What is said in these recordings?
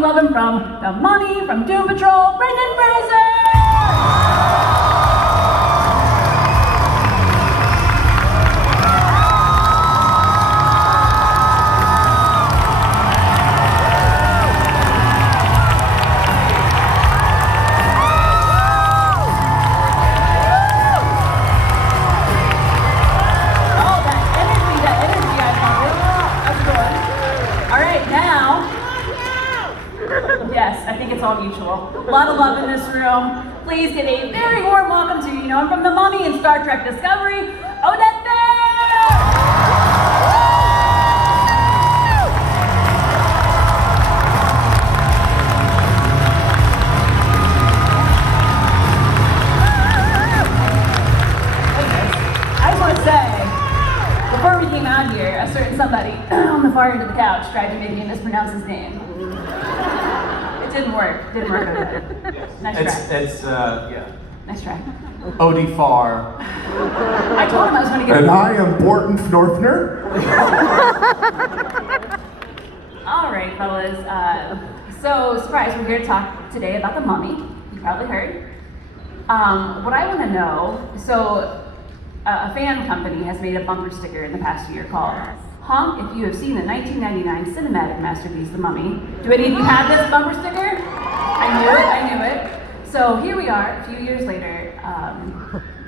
you welcome from the Mummy, from Doom Patrol, Brendan Fraser! Yes, I think it's all mutual. A lot of love in this room. Please give a very warm welcome to, you know him from The Mummy and Star Trek Discovery, Oded Fehr! I just want to say, before we came out here, a certain somebody on the far end of the couch tried to make me mispronounce his name. It didn't work. Didn't work okay. Yes. Nice try. Yeah. Nice try. Oded Fehr. I told him I was going to get. And I am Borton Fnorfner. All right, fellas. So, surprise, we're here to talk today about The Mummy. You probably heard. What I want to know, so a fan company has made a bumper sticker in the past year called Honk if you have seen the 1999 cinematic masterpiece, The Mummy. Do any of you have this bumper sticker? I knew it. So here we are, a few years later.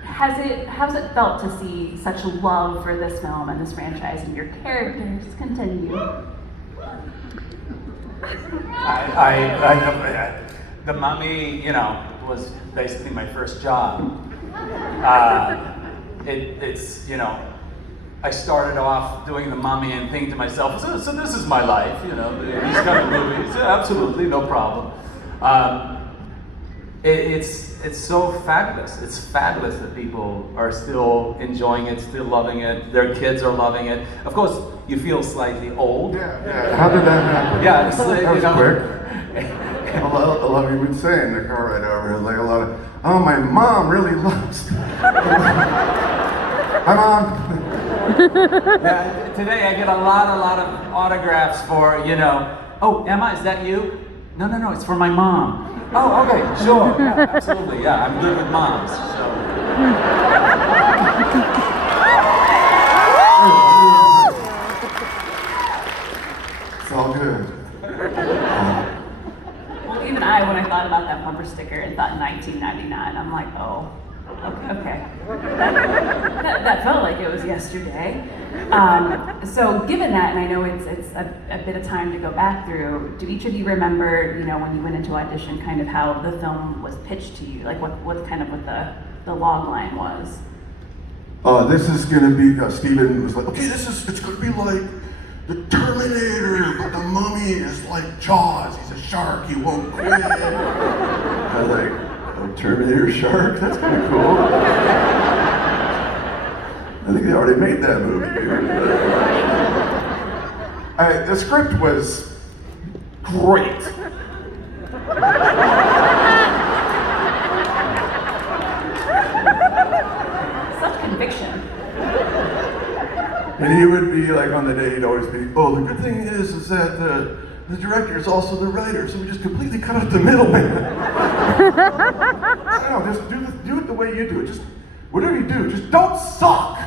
How's it felt to see such love for this film and this franchise and your characters continue? The Mummy, was basically my first job. It's I started off doing The Mummy and thinking to myself, so this is my life, these kind of movies, absolutely, no problem. It's so fabulous. It's fabulous that people are still enjoying it, still loving it. Their kids are loving it. Of course, you feel slightly old. Yeah. How did that happen? Yeah, that was quick. A lot of you would say in the car ride over here, like a lot of, oh, my mom really loves. Hi, Mom. Yeah, today I get a lot of autographs for, oh, Emma, is that you? No, it's for my mom. Oh, okay, sure, yeah, absolutely, yeah, I'm good with moms, so. It's all good. Well, even when I thought about that bumper sticker and thought 1999, I'm like, oh, okay. That felt like it was yesterday. So given that, and I know it's a bit of time to go back through, do each of you remember, when you went into audition, kind of how the film was pitched to you? Like what the log line was? This is gonna be, Steven was like, okay, it's gonna be like the Terminator, but the Mummy is like Jaws. He's a shark, he won't quit. I was like, Terminator shark? That's kind of cool. I think they already made that movie. The script was great. Such conviction. And he would be like, on the day, he'd always be, oh, the good thing is that the director is also the writer, so we just completely cut out the middleman. No, just do it the way you do it. Just whatever you do, just don't suck.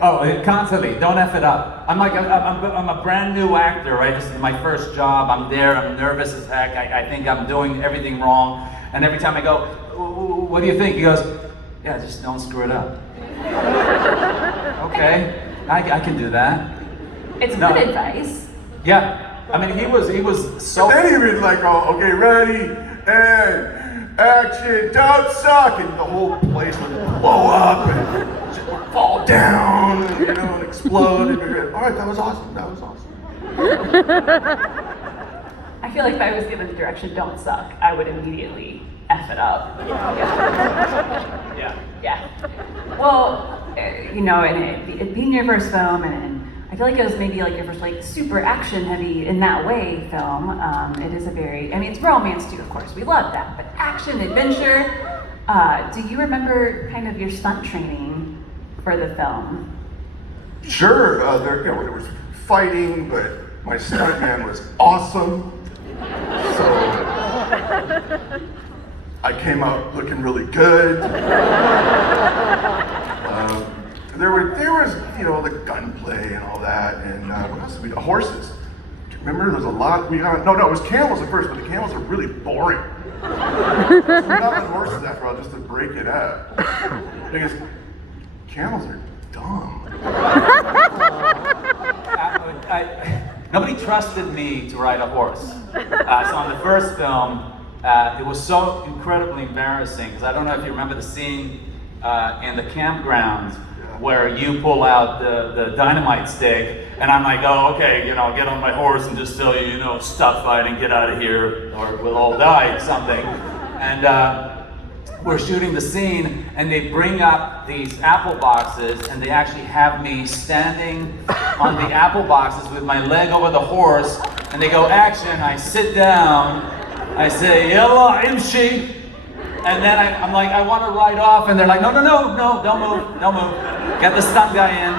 Oh, constantly, don't F it up. I'm a brand new actor, right? This is my first job. I'm there, I'm nervous as heck. I think I'm doing everything wrong. And every time I go, what do you think? He goes, yeah, just don't screw it up. Okay, I can do that. It's good advice. Yeah, I mean, he was so. And then he was like, oh, okay, ready, and action, don't suck, and the whole place would blow up and just fall down, and explode. And all right, that was awesome. I feel like if I was given the direction, don't suck, I would immediately F it up. Yeah. Well, and it being your first film, and I feel like it was maybe like your first super action heavy in that way film. It is it's romance too, of course, we love that, but action, adventure. Do you remember kind of your stunt training for the film? Sure, there was fighting, but My stuntman was awesome. So I came out looking really good. There was, you know, the gunplay and all that, and what else did we do? Horses. Do you remember? There was a lot. We got no, it was camels at first, but the camels are really boring. So we got the horses after all just to break it up. Because camels are dumb. Nobody trusted me to ride a horse. So on the first film, it was so incredibly embarrassing because I don't know if you remember the scene in the campground where you pull out the dynamite stick, and I'm like, oh, okay, you know, get on my horse and just tell you, you know, stop fighting, get out of here, or we'll all die or something. And we're shooting the scene, and they bring up these apple boxes, and they actually have me standing on the apple boxes with my leg over the horse, and they go, action, I sit down, I say, yalla imshi, and then I'm like, I want to ride off, and they're like, no, don't move, get the stunt guy in.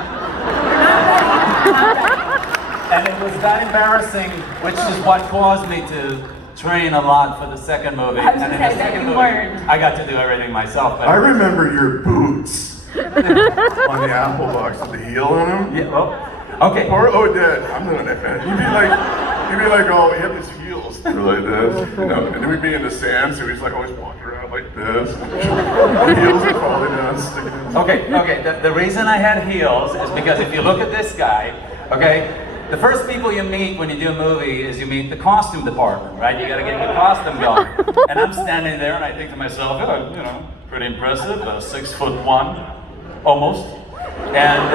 And it was that embarrassing, which is what caused me to train a lot for the second movie. I was And in gonna the say, second you movie, learned. I got to do everything myself. But I remember your boots on the apple box with the heel on them. yeah, well, okay. Or Oded, I'm doing it, man. You'd be like, oh, he had these heels that were like this, you know, and then we'd be in the sand, so he's like always walking around like this. The heels are falling down, sticking in. Okay. The reason I had heels is because if you look at this guy, okay, the first people you meet when you do a movie is you meet the costume department, right? You gotta get your costume going. And I'm standing there and I think to myself, oh, you know, pretty impressive, 6'1", almost. And,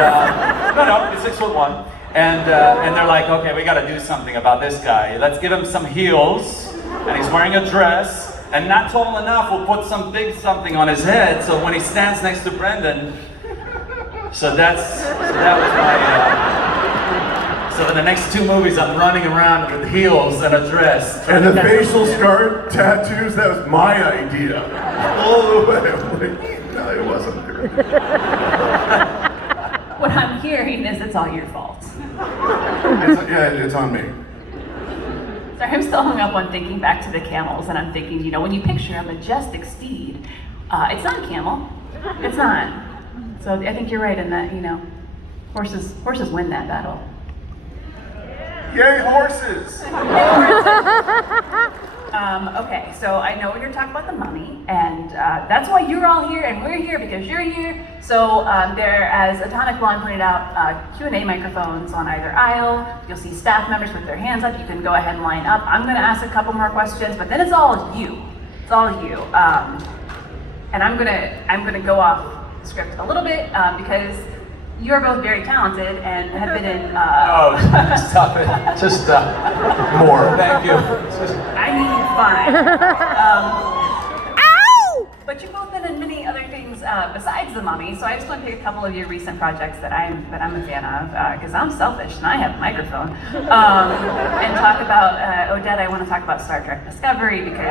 no, he's 6'1". And they're like, okay, we gotta do something about this guy. Let's give him some heels, and he's wearing a dress, and not tall enough, we'll put some big something on his head, so when he stands next to Brendan, so that was my, so in the next two movies, I'm running around with heels and a dress. And the facial scar tattoos, that was my idea. All the way. I'm like, no, it wasn't. What I'm hearing is it's all your fault. It's on me. Sorry, I'm still hung up on thinking back to the camels, and I'm thinking, you know, when you picture a majestic steed, it's not a camel. It's not. So I think you're right in that, you know, horses win that battle. Yay, horses! Okay, so I know we're going to talk about the mummy, and that's why you're all here, and we're here because you're here. So there, as Atonic Blonde pointed out, Q&A microphones on either aisle. You'll see staff members with their hands up. You can go ahead and line up. I'm going to ask a couple more questions, but then it's all you. It's all you. And I'm gonna go off script a little bit because you're both very talented and have been in. Oh, stop it. Just stop. More. Thank you. I need fun. Ow! But you've both been in many other things besides the mummy, so I just want to pick a couple of your recent projects that I'm a fan of, because I'm selfish and I have a microphone. And talk about Oded. I want to talk about Star Trek Discovery because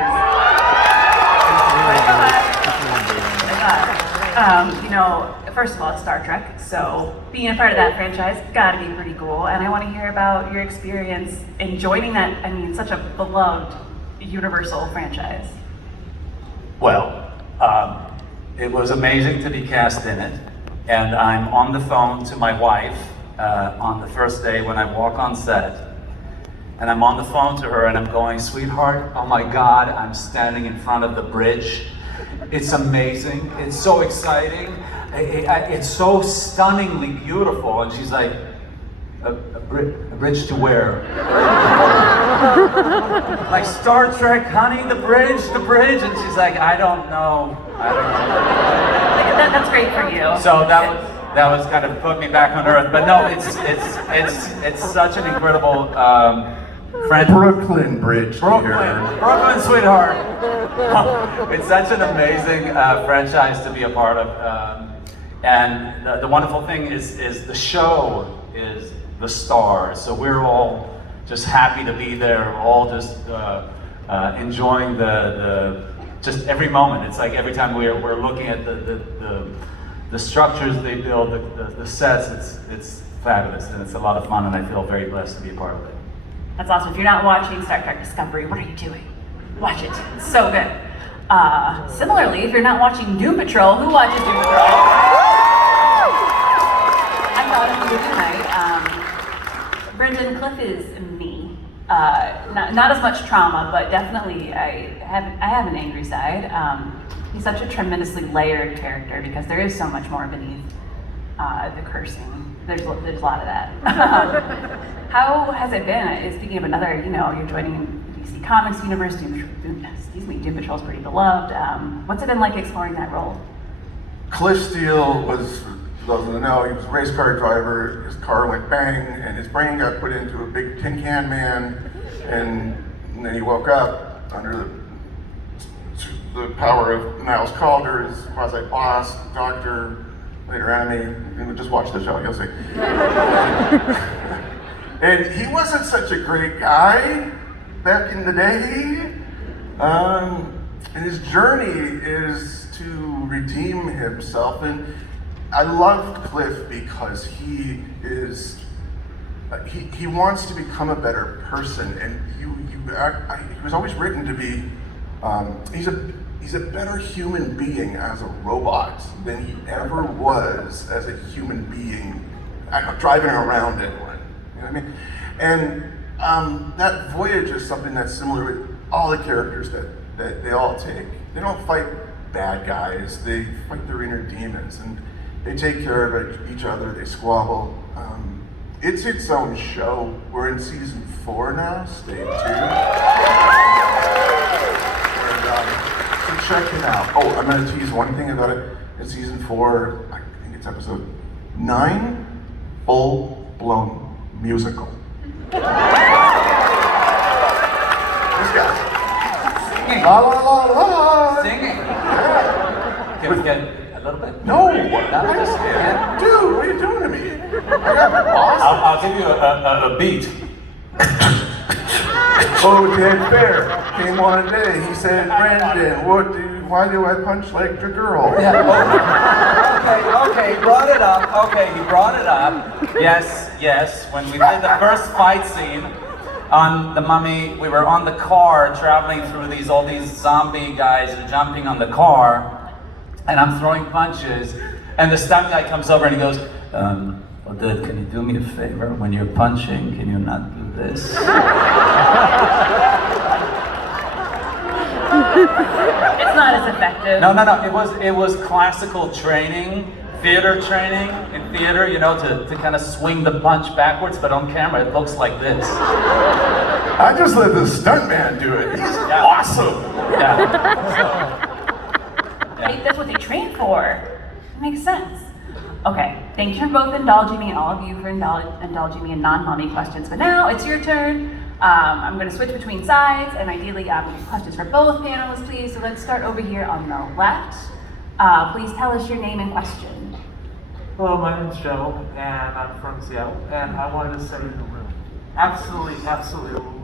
you know, first of all, it's Star Trek, so being a part of that franchise gotta be pretty cool. And I want to hear about your experience in joining that. I mean, such a beloved Universal franchise. Well, it was amazing to be cast in it, and I'm on the phone to my wife on the first day when I walk on set, and I'm on the phone to her and I'm going, sweetheart, oh my God, I'm standing in front of the bridge. It's amazing, it's so exciting, it's so stunningly beautiful, and she's like, a bridge to where? Like Star Trek, honey, the bridge, and she's like, I don't know. That's great for you. So that was kind of put me back on earth, but no, it's such an incredible franchise. Brooklyn Bridge. Brooklyn, sweetheart. It's such an amazing franchise to be a part of, and the wonderful thing is the show is the stars. So we're all just happy to be there. We're all just enjoying the just every moment. It's like every time we're looking at the structures they build, the sets. It's fabulous and it's a lot of fun, and I feel very blessed to be a part of it. That's awesome. If you're not watching Star Trek Discovery, what are you doing? Watch it. It's so good. Similarly, if you're not watching Doom Patrol, who watches Doom Patrol? I thought of you tonight. Brendan, Cliff is me. Not as much trauma, but definitely I have an angry side. He's such a tremendously layered character because there is so much more beneath the cursing. There's a lot of that. How has it been? Speaking of another, you're joining DC Comics universe. Doom Patrol's pretty beloved. What's it been like exploring that role? Cliff Steele was, for those who don't know, he was a race car driver. His car went bang, and his brain got put into a big tin can man, and then he woke up under the power of Niles Calder, his quasi-boss, doctor, later enemy. Just watch the show, you'll see. And he wasn't such a great guy back in the day. And his journey is to redeem himself. And I loved Cliff because he wants to become a better person. And he was always written to be, he's a better human being as a robot than he ever was as a human being, driving around anyone. You know what I mean? And that voyage is something that's similar with all the characters that they all take. They don't fight bad guys, they fight their inner demons, and they take care of each other, they squabble. It's its own show. We're in season 4 now, stay tuned. So check it out. Oh, I'm gonna tease one thing about it. In season 4, I think it's episode 9, full-blown musical. This guy. Singing. La la la la. Singing. Yeah. Can we get a little bit? No. Not just yeah. Dude, what are you doing to me? I got my boss. I'll give you a beat. Oded Fehr came one day. He said, "Brendan, why do I punch like a girl?" Yeah. Okay, he brought it up. Yes. When we did the first fight scene on The Mummy, we were on the car traveling through all these zombie guys are jumping on the car, and I'm throwing punches, and the stunt guy comes over and he goes, Oded, can you do me a favor? When you're punching, can you not do this? It's not as effective. No. It was classical training, theater training in theater, to kind of swing the punch backwards, but on camera it looks like this. I just let the stuntman do it. He's awesome. Yeah. Right? That's what they train for. It makes sense. Okay, thank you for both indulging me, all of you for indulging me in non-mummy questions. But now it's your turn. I'm going to switch between sides, and ideally, questions for both panelists, please. So let's start over here on the left. Please tell us your name and question. Hello, my name's Joe, and I'm from Seattle, and I wanted to say absolutely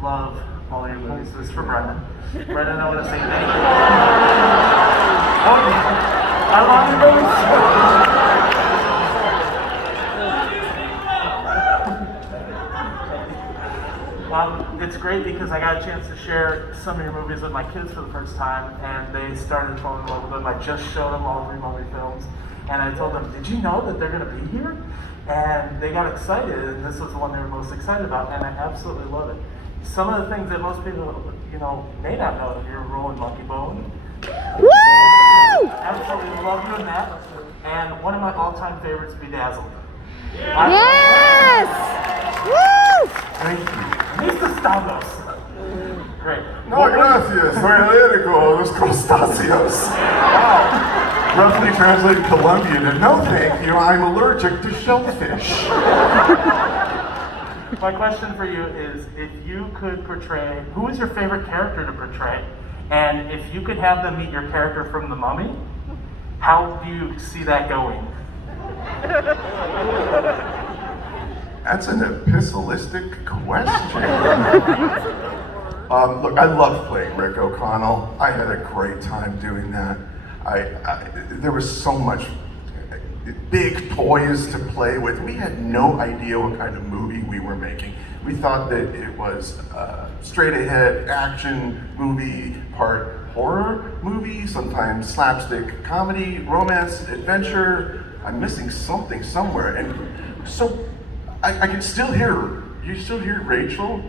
love all your movies. This is for Brendan. Brendan, I want to say thank you. I love your movies. It's great because I got a chance to share some of your movies with my kids for the first time, and they started falling in love with them. I just showed them all 3 Mummy films, and I told them, did you know that they're going to be here? And they got excited, and this was the one they were most excited about, and I absolutely love it. Some of the things that most people, may not know, that you're rolling Monkey Bone. Woo! Absolutely love doing that. And one of my all-time favorites, Bedazzled. Yes! Woo! Thank you. Mr. Stavros. Great. No, gracias. Soy alérgico a los crustáceos. Wow. Roughly translated Colombian to no thank you, I'm allergic to shellfish. My question for you is, if you could portray, who is your favorite character to portray? And if you could have them meet your character from The Mummy, how do you see that going? That's an epistolalistic question. Look, I love playing Rick O'Connell. I had a great time doing that. There was so much big toys to play with. We had no idea what kind of movie we were making. We thought that it was a straight ahead action movie, part horror movie, sometimes slapstick comedy, romance, adventure. I'm missing something somewhere. And so I can still hear her. You still hear Rachel?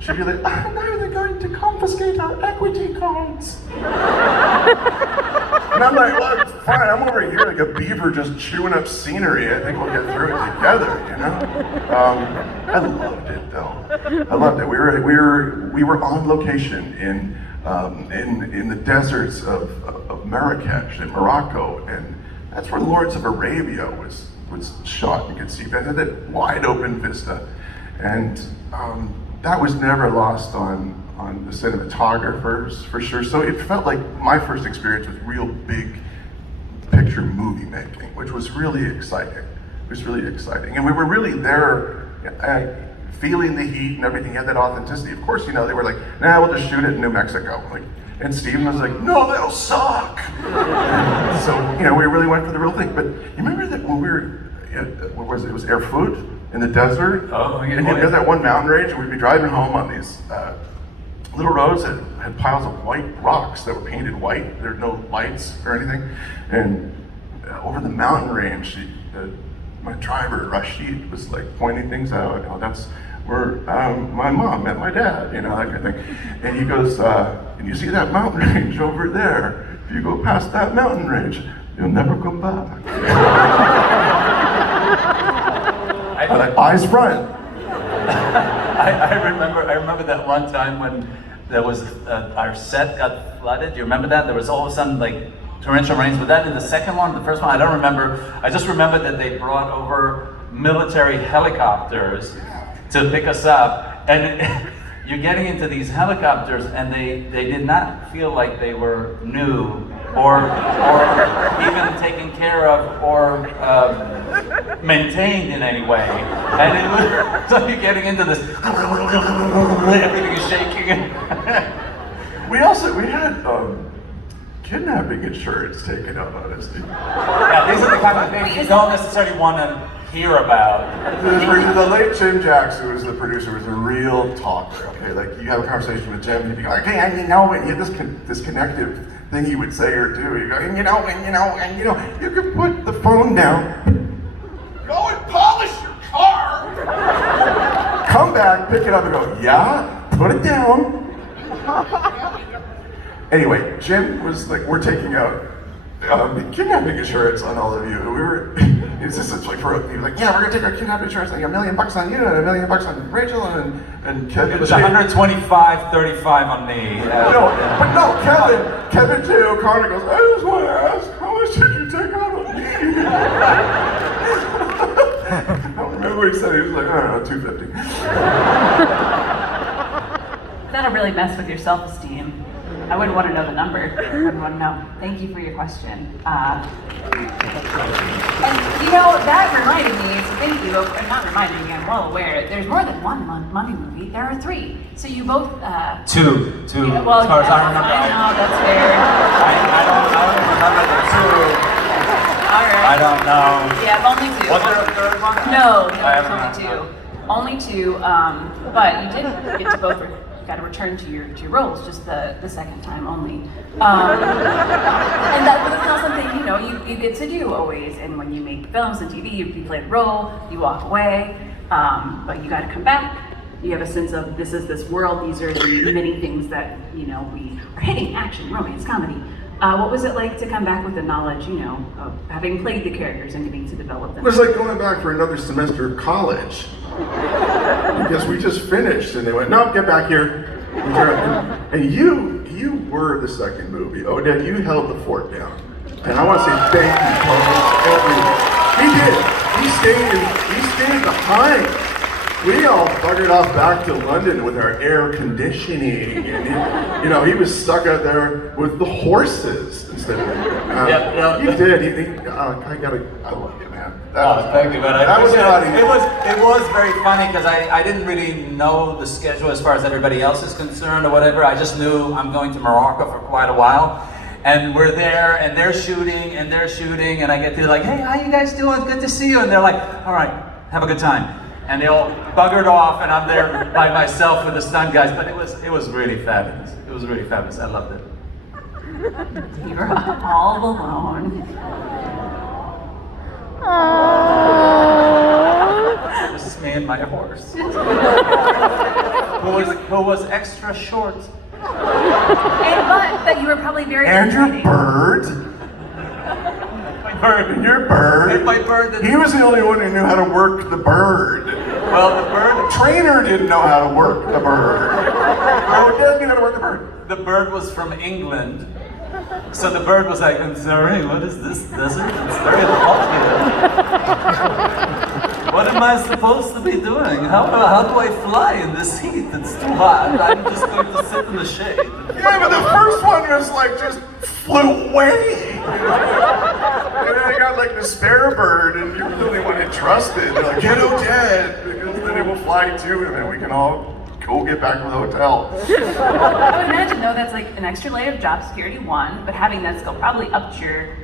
She'd be like, oh, now they're going to confiscate our equity cards. And I'm like, well, it's fine, I'm over here like a beaver just chewing up scenery. I think we'll get through it together, you know? I loved it though. I loved it. We were on location in the deserts of Marrakesh in Morocco, and that's where Lawrence of Arabia was shot. You could see that wide open vista. And that was never lost on the cinematographers, for sure. So it felt like my first experience with real big picture movie making, which was really exciting. It was really exciting. And we were really there, feeling the heat and everything, had that authenticity. Of course, you know, they were like, nah, we'll just shoot it in New Mexico. Like, and Steven was like, no, that'll suck. So, you know, we really went for the real thing. But you remember that when we were, what was it? It was Erfurt in the desert. Oh, yeah. And you know that one mountain range, and we'd be driving home on these little roads that had piles of white rocks that were painted white. There were no lights or anything. And over the mountain range, my driver, Rashid, was like pointing things out. Oh, that's where my mom met my dad, you know, that kind of thing. And he goes, and you see that mountain range over there? If you go past that mountain range, you'll never come back. I'm like, eyes front. I remember that one time when there was our set got flooded. Do you remember that? There was all of a sudden like torrential rains. Was that in the second one, the first one? I don't remember. I just remember that they brought over military helicopters to pick us up, and you're getting into these helicopters, and they did not feel like they were new or even taken care of or maintained in any way. And it was, so you're getting into this, everything is shaking. We had kidnapping insurance taken out on us. Yeah, these are the kind of things you don't necessarily want to hear about. The late Jim Jacks, who was the producer, was a real talker. Okay, like you have a conversation with Jim, and he'd be like, "Hey, and you know," and he had this connective thing he would say or do. He'd go, and you know, you could put the phone down, go and polish your car, come back, pick it up, and go, yeah, put it down. Anyway, Jim was like, we're taking out kidnapping insurance on all of you. We were, it's just like he was like, yeah, we're gonna take our kidnapping insurance, like $1 million on you and $1 million on Rachel and Kevin. It was 125-35 on me. Kevin J. O'Connor goes, I just want to ask, how much did you take out on me? I don't remember what he said. He was like, I don't know, 250. That'll really mess with your self-esteem. I wouldn't want to know the number. I wouldn't want to know. Thank you for your question. And you know, that reminded me, so thank you, not reminded me, I'm well aware, there's more than one mummy movie, there are 3. So you both, Two, you know, well, as far as I remember. I know, that's fair. I don't remember the 2. All right. I don't know. Yeah, only 2. Was there a third one? No, I it's haven't only 2. Only 2, but you did get to both got to return to your roles, just the second time only. And that's not something, you know, you get to do always. And when you make films and TV, you play a role, you walk away, but you got to come back. You have a sense of this is this world, these are the many things that, you know, we are hitting: action, romance, comedy. What was it like to come back with the knowledge, you know, of having played the characters and getting to develop them? It was like going back for another semester of college. Because we just finished, and they went, no, get back here. And you were the second movie. Oded, you held the fort down. And I want to say thank you to everyone. He did. He stayed behind. We all buggered off back to London with our air conditioning, and he was stuck out there with the horses instead of. You did. I love you, man. Thank you, but that was funny. It was very funny because I didn't really know the schedule as far as everybody else is concerned or whatever. I just knew I'm going to Morocco for quite a while. And we're there, and they're shooting, and I get to like, hey, how you guys doing? It's good to see you. And they're like, all right, have a good time. and they all buggered off, and I'm there by myself with the stunt guys. But it was really fabulous. It was really fabulous. I loved it. You were all alone. It was just me and my horse, who was extra short. But you were probably very And your entertaining. bird. My bird. And your bird. And my bird. He was the only one who knew how to work the bird. Well, the bird. The trainer didn't know how to work the bird. Oded knew how to work the bird. The bird was from England. So the bird was like, I'm sorry, what is this desert? It's very hot here. What am I supposed to be doing? How do I fly in this heat? It's too hot. I'm just going to sit in the shade. Yeah, but the first one was like just flew away. And then I got like the spare bird, and you're the only one that trusted. They're like, get Oded, because then it will fly too, and then we can all go get back to the hotel. I would imagine though that's like an extra layer of job security, one, but having that skill probably upped your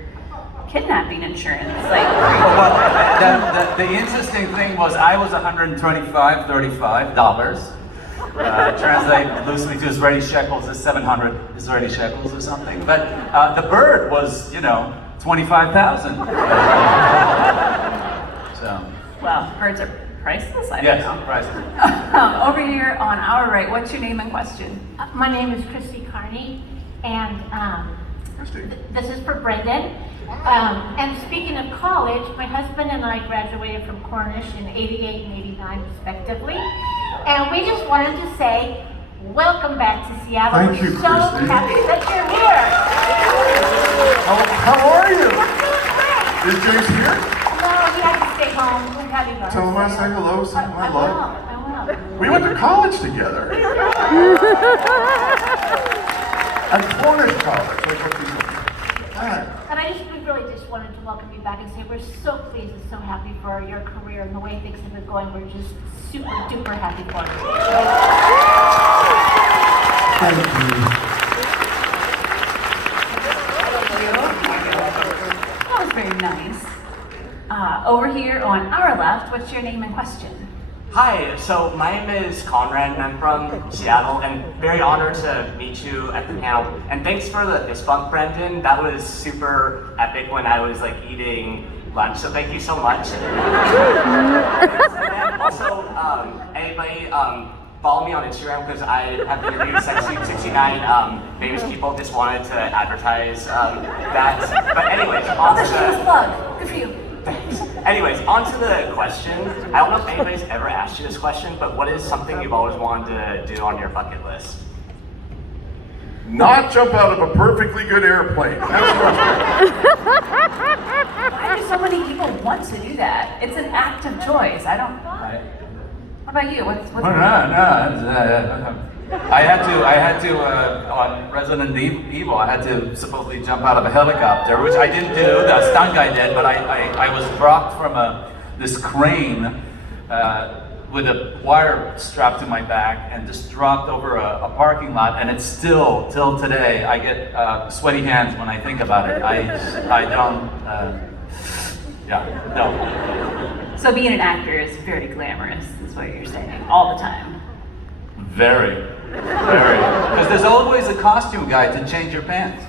kidnapping insurance. Like, Well, the interesting thing was I was $135 translate loosely to Israeli shekels is 700 Israeli shekels or something. But the bird was, 25,000. So. well, birds are priceless, I Yes, don't know. priceless. Over here on our right, what's your name and question? My name is Christy Carney, and this is for Brendan. And speaking of college, my husband and I graduated from Cornish in '88 and '89 respectively. And we just wanted to say, welcome back to Seattle. Thank you, We're so Christy. happy that you're here. How are you? We're Is James here? No, he had to stay home. We're having our Tell him I say hello, say hi, love. I will. We went to college together. At Cornish College. Like what you said. And we really just wanted to welcome you back and say we're so pleased and so happy for your career and the way things have been going. We're just super duper happy for you. Thank you. That was very nice. Over here on our left, what's your name and question? Hi, so my name is Conrad and I'm from Seattle and very honored to meet you at the panel. And thanks for the fist bump, Brendan. That was super epic when I was like eating lunch, so thank you so much. And also, anybody follow me on Instagram because I have interviewed 69 famous people. Just wanted to advertise that. But anyways, on That's a to shameless plug. Good for you. Thanks. Anyways, on to the question. I don't know if anybody's ever asked you this question, but what is something you've always wanted to do on your bucket list? Not jump out of a perfectly good airplane. That's Why do so many people want to do that? It's an act of choice. I don't. What about you? What's No. I had to on Resident Evil. I had to supposedly jump out of a helicopter, which I didn't do. The stunt guy did, but I was dropped from this crane with a wire strapped to my back and just dropped over a parking lot. And it's still till today. I get sweaty hands when I think about it. I don't. No. So being an actor is very glamorous, is what you're saying, all the time. Very. Because there's always a costume guy to change your pants.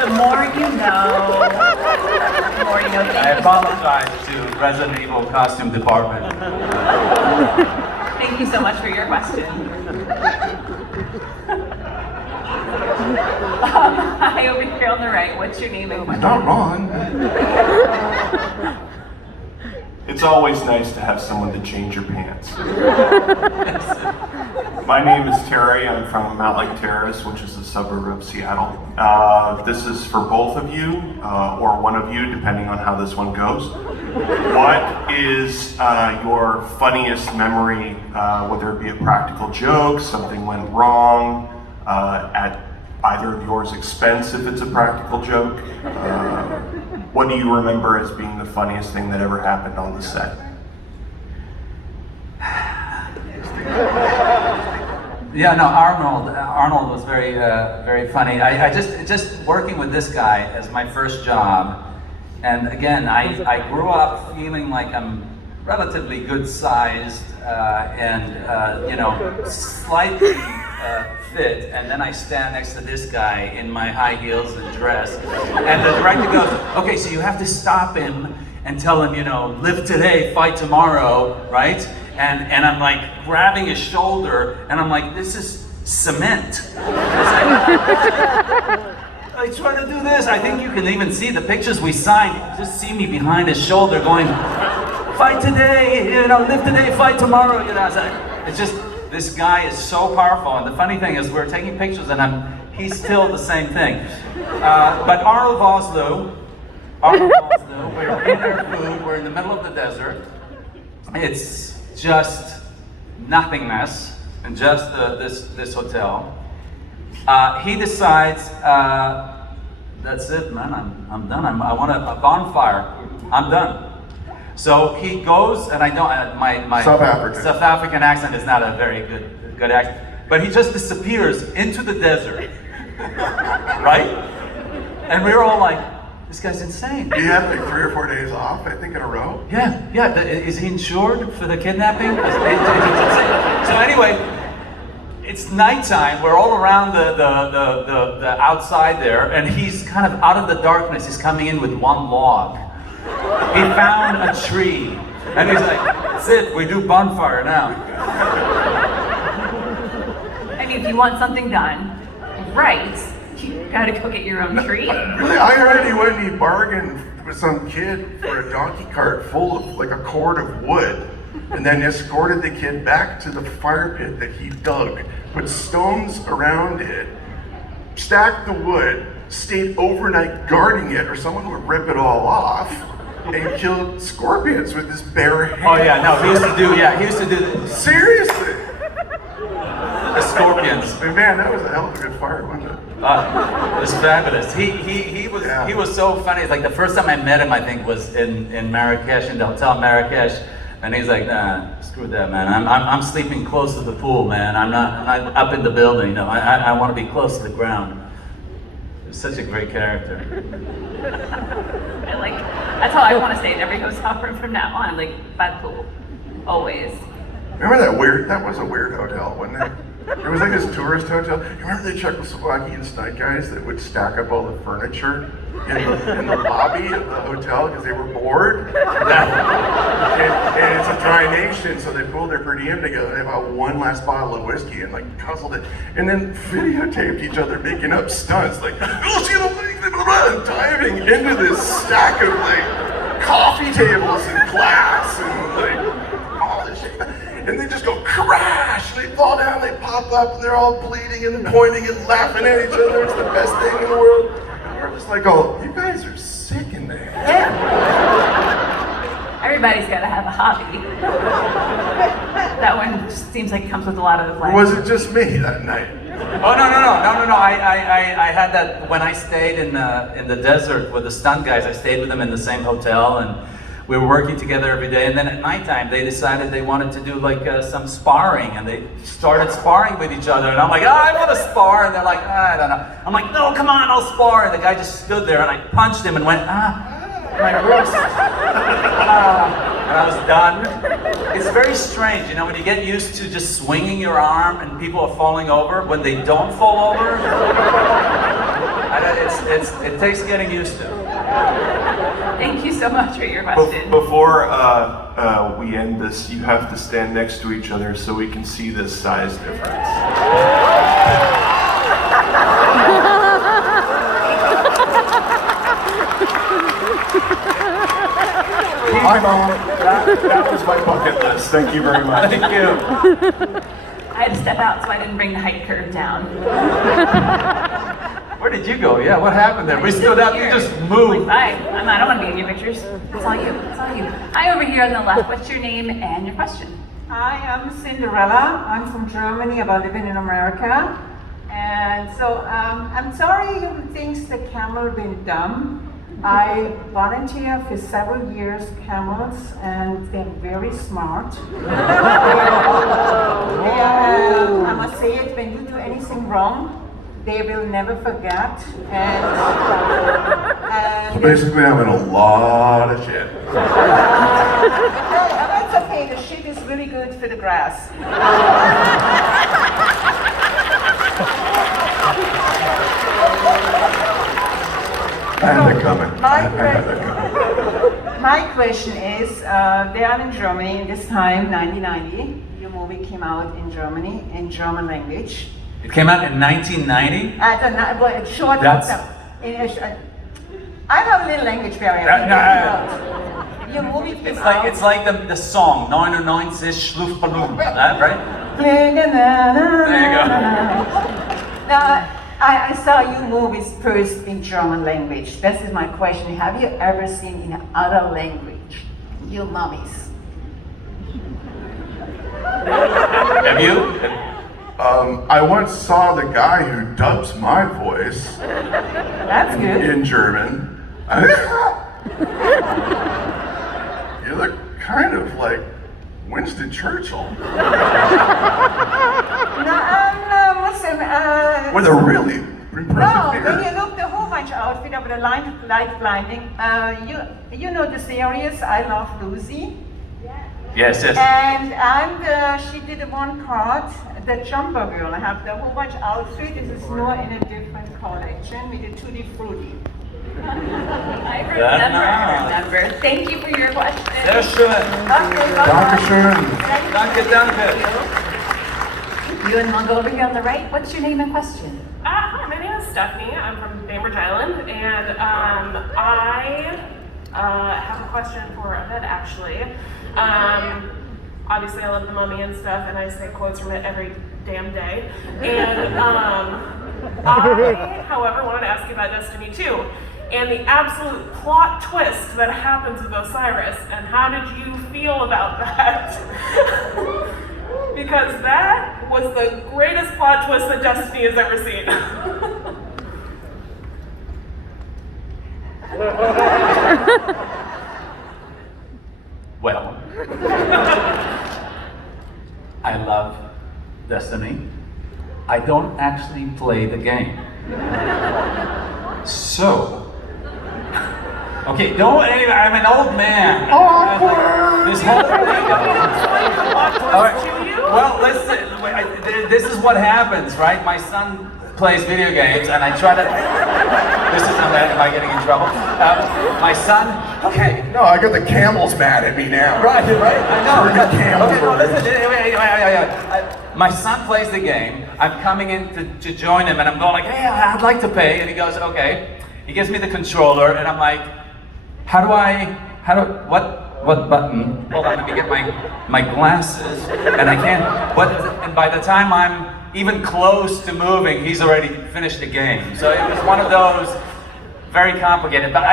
The more you know, the more you know. I apologize to Resident Evil costume department. Thank you so much for your question. Hi, over here on the right. What's your name and question? not wrong. It's always nice to have someone to change your pants. My name is Terry. I'm from Mount Lake Terrace, which is a suburb of Seattle. This is for both of you, or one of you, depending on how this one goes. What is your funniest memory, whether it be a practical joke, something went wrong, at either of yours expense if it's a practical joke? What do you remember as being the funniest thing that ever happened on the set? Yeah, no, Arnold was very funny. I just working with this guy as my first job, And again, I grew up feeling like I'm relatively good sized and slightly fit, and then I stand next to this guy in my high heels and dress, and the director goes, okay, so you have to stop him and tell him, live today, fight tomorrow, right? And I'm like grabbing his shoulder, and I'm like, this is cement. I try to do this. I think you can even see the pictures we signed. Just see me behind his shoulder going, fight today, live today, fight tomorrow. It's just, this guy is so powerful. And the funny thing is, we're taking pictures and he's still the same thing. But Arnold Vosloo, we're in our food, we're in the middle of the desert. It's just nothingness and just this hotel. He decides, that's it, man, I'm done. I want a bonfire. I'm done. So he goes, and I don't, my South African accent is not a very good accent, but he just disappears into the desert, right? And we were all like, this guy's insane. He had like 3 or 4 days off, I think, in a row. Yeah. Is he insured for the kidnapping? So anyway, it's nighttime. We're all around the outside there, and he's kind of out of the darkness. He's coming in with one log. He found a tree, and he's like, that's it, we do bonfire now. I mean, if you want something done right, you gotta go get your own tree. Really, I heard he went and he bargained with some kid for a donkey cart full of like a cord of wood, and then escorted the kid back to the fire pit that he dug, put stones around it, stacked the wood, stayed overnight guarding it, or someone would rip it all off, and killed scorpions with his bare hands. Oh yeah, no, he used to do this. Seriously? The scorpions. Man, that was a hell of a good fire, wasn't it? It was fabulous. He was so funny. It's like the first time I met him, I think, was in Marrakesh, in the hotel Marrakesh, and he's like, nah, screw that, man. I'm sleeping close to the pool, man. I'm not up in the building. I want to be close to the ground. Such a great character. That's how I want to stay in every hotel room from now on, like by the pool, always. Remember that was a weird hotel, wasn't it? It was like this tourist hotel. You remember the Czechoslovakian stunt guys that would stack up all the furniture in the lobby of the hotel because they were bored? And it's a dry nation, so they pulled their per diem together. They bought one last bottle of whiskey and like guzzled it, and then videotaped each other making up stunts, like, oh, see the thing, diving into this stack of like coffee tables and glass and like all this shit. And they just go crash, they fall down, they pop up, and they're all bleeding and pointing and laughing at each other. It's the best thing in the world. And we're just like, oh, you guys are sick in the head. Everybody's got to have a hobby. That one just seems like it comes with a lot of the flags. Or was it just me that night? Oh no! I had that when I stayed in the desert with the stunt guys. I stayed with them in the same hotel, and we were working together every day. And then at nighttime, they decided they wanted to do like some sparring, and they started sparring with each other. And I'm like, I want to spar, and they're like, I don't know. I'm like, no, come on, I'll spar. And the guy just stood there, and I punched him and went, my wrist. And I was done. It's very strange, when you get used to just swinging your arm and people are falling over, when they don't fall over, it takes getting used to. Thank you so much for your question. Before we end this, you have to stand next to each other so we can see this size difference. Hi, Mom. That was my bucket list. Thank you very much. Thank you. I had to step out so I didn't bring the height curve down. Where did you go? Yeah, what happened there? We stood up, you just moved. Bye. I don't want to be in your pictures. It's all you. Hi, over here on the left. What's your name and your question? Hi, I'm Cinderella. I'm from Germany, but living in America. And so I'm sorry you think the camel been dumb. I volunteered for several years camels, and they're very smart. I must say it, when you do anything wrong, they will never forget. And So basically, I'm in a lot of shit. That's okay. The shit is really good for the grass. I had it coming. My question is, they are in Germany in this time, 1990. Your movie came out in Germany in German language. It came out in 1990? But short. That's- I have a little language barrier. Your movie came out. It's like the song, 99 Schluffballon, right? There you go. Now, I saw you movies first in German language. This is my question. Have you ever seen in other language your mummies? Have you? I once saw the guy who dubs my voice That's good. in German. You look kind of like Winston Churchill. No, Muslim. With a really No, impressive when beard. you look the whole bunch outfit of the light blinding, you know the series I Love Lucy? Yes, yes. And she did one part, the jumper girl. I have the whole bunch outfit. This is more in a different collection with the Tutti Frutti. I remember. Thank you for your question. Sehr schön. Okay, Dankeschön. Danke, danke. You in Mongolia on the right. What's your name and question? Hi, my name is Stephanie. I'm from Bainbridge Island, and I have a question for Oded, actually. Obviously, I love the Mummy and stuff, and I say quotes from it every damn day. And I, however, wanted to ask you about Destiny 2 and the absolute plot twist that happens with Osiris, and how did you feel about that? Because that was the greatest plot twist that Destiny has ever seen. Well, I love Destiny. I don't actually play the game. So, okay, anyway, I'm an old man. This whole thing. All right. Well, listen, this is what happens, right? My son plays video games, and I try to. Am I getting in trouble? My son. Okay. No, I got the camels mad at me now. Right. I know. Turn the camel Okay, no, over. listen. My son plays the game. I'm coming in to join him, and I'm going like, hey, I'd like to pay, and he goes, okay. He gives me the controller, and I'm like, what button? Hold on, let me get my glasses, and I can't. And by the time I'm even close to moving, he's already finished the game. So it was one of those very complicated. But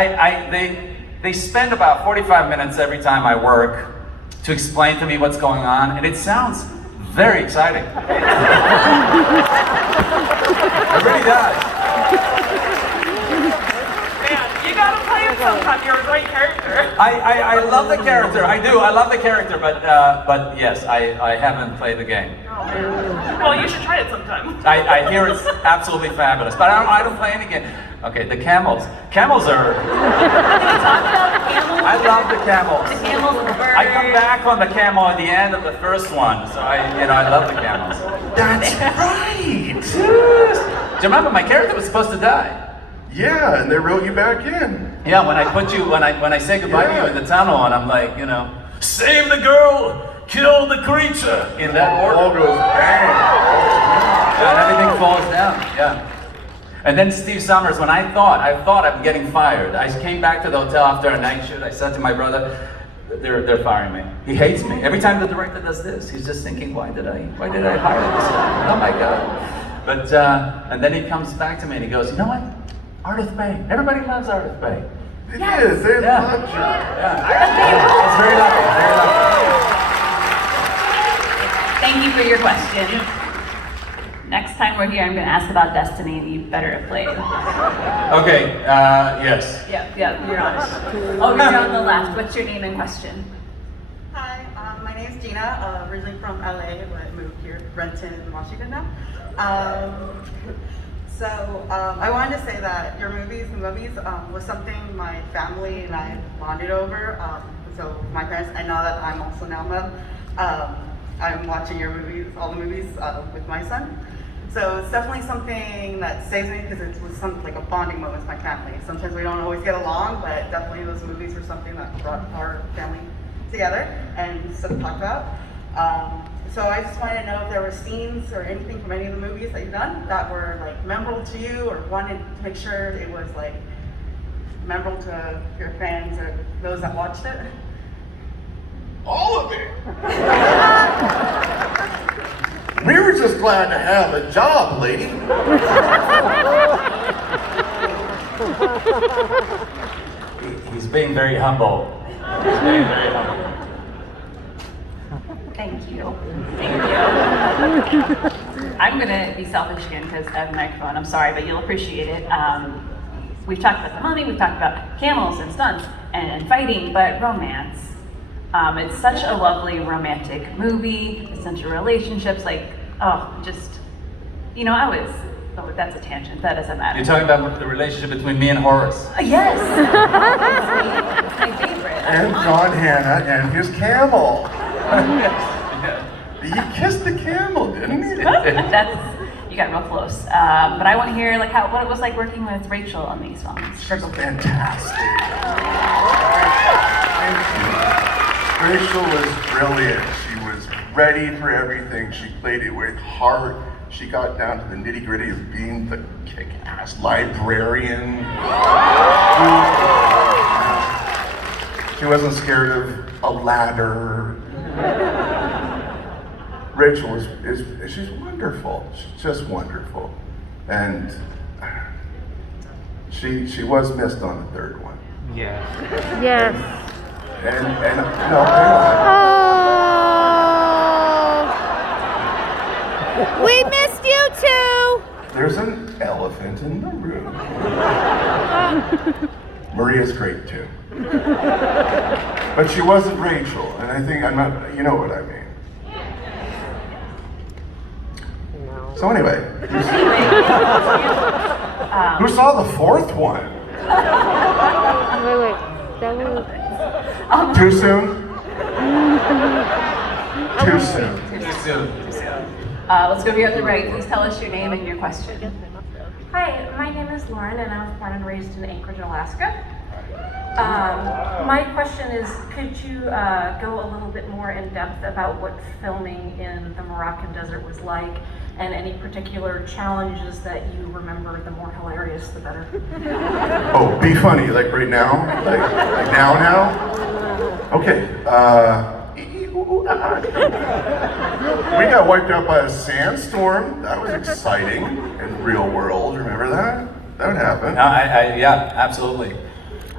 they spend about 45 minutes every time I work to explain to me what's going on, and it sounds very exciting. It really does. Man, you gotta play it sometime. You're a great character. I love the character. I do. I love the character. But yes, I haven't played the game. Oh, man. Well, you should try it sometime. I hear it's absolutely fabulous. But I don't play any game. Okay, the camels. Camels are. Can we talk about the camels? I love the camels. The camels and the birds. I come back on the camel at the end of the first one, so I love the camels. That's right. Yes. Do you remember my character was supposed to die? Yeah, and they wrote you back in. Yeah, when I say goodbye to you in the tunnel, and I'm like, save the girl, kill the creature, in that order. All goes bang. And everything falls down. Yeah. And then Steve Summers, when I thought I'm getting fired, I came back to the hotel after a night shoot. I said to my brother, they're firing me. He hates me. Every time the director does this, he's just thinking, why did I hire this guy? Oh my God. But and then he comes back to me and he goes, you know what? Ardith Bay. Everybody loves Ardith Bay. It is. They love you. Yeah. It's very lucky. Very lucky. Thank you for your question. Next time we're here, I'm going to ask about Destiny, and you better have played. Okay. Yes. Yeah, you're on it. Oh, you're on the left. What's your name and question? Hi, my name is Gina, originally from LA, but moved here to Renton, Washington now. So I wanted to say that your movies was something my family and I bonded over. So my parents, I know that I'm also now a mom. I'm watching your movies, all the movies with my son. So it's definitely something that saves me because it was something like a bonding moment with my family. Sometimes we don't always get along, but definitely those movies were something that brought our family together and stuff to talk about. So I just wanted to know if there were scenes or anything from any of the movies that you've done that were like memorable to you, or wanted to make sure it was like memorable to your fans or those that watched it. All of it. We were just glad to have a job, lady. He's being very humble. He's being very humble. Thank you. Thank you. I'm gonna be selfish again because I have a microphone. I'm sorry, but you'll appreciate it. We've talked about the mummy, we've talked about camels and stunts and fighting, but romance. It's such a lovely romantic movie, the sense of relationships, like, just, that's a tangent, that doesn't matter. You're talking about the relationship between me and Horace. Yes! It's my favorite. And John Hannah and his camel. He kissed the camel, didn't he? You got real close. But I want to hear what it was like working with Rachel on these films. She's fantastic. Rachel was brilliant. She was ready for everything. She played it with heart. She got down to the nitty-gritty of being the kick-ass librarian. She wasn't scared of a ladder. Rachel she's wonderful. She's just wonderful. And she was missed on the third one. Yes. And no, hang Oh. We missed you too. There's an elephant in the room. Maria's great too. But she wasn't Rachel, and I think you know what I mean. So anyway, who saw the fourth one? Wait. That was... Too soon? Too soon. Too soon. Let's go to the right. Please tell us your name and your question. Hi, my name is Lauren, and I was born and raised in Anchorage, Alaska. My question is, could you go a little bit more in depth about what filming in the Moroccan desert was like, and any particular challenges that you remember? The more hilarious, the better. Oh, be funny, like right now? Like now? Okay, we got wiped out by a sandstorm. That was exciting in real world, remember that? That would happen. Yeah, absolutely.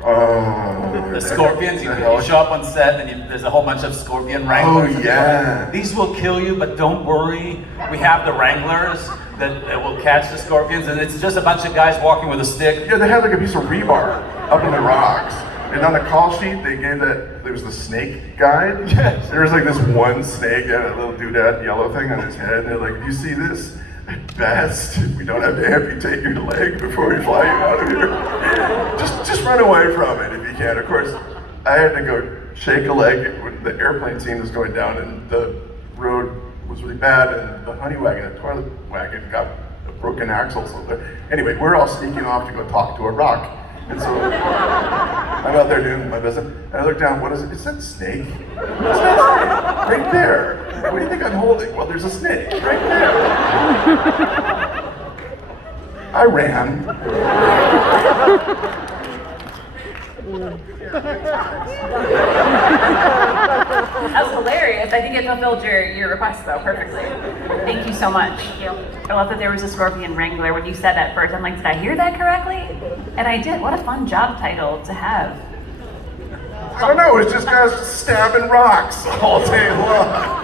The scorpions, you show up on set and there's a whole bunch of scorpion wranglers. Oh yeah. These will kill you, but don't worry. We have the wranglers that will catch the scorpions, and it's just a bunch of guys walking with a stick. Yeah, they had like a piece of rebar up in the rocks. And on the call sheet, they gave there was the snake guide. Yes. There was like this one snake that had a little doodad yellow thing on his head. And they're like, do you see this? At best, we don't have to amputate your leg before we fly you out of here. Just run away from it if you can. Of course, I had to go shake a leg when the airplane scene was going down and the road was really bad and the honey wagon, the toilet wagon, got a broken axle. So anyway, we're all sneaking off to go talk to a rock. And so I'm out there doing my business, and I look down, what is it? Is that a snake? What's that snake? Right there. What do you think I'm holding? Well, there's a snake right there. I ran. That was hilarious. I think it fulfilled your request though perfectly. Thank you so much. I love that there was a scorpion wrangler. When you said that first, I'm like, did I hear that correctly? And I did. What a fun job title to have. I don't know, it's just guys stabbing rocks all day long.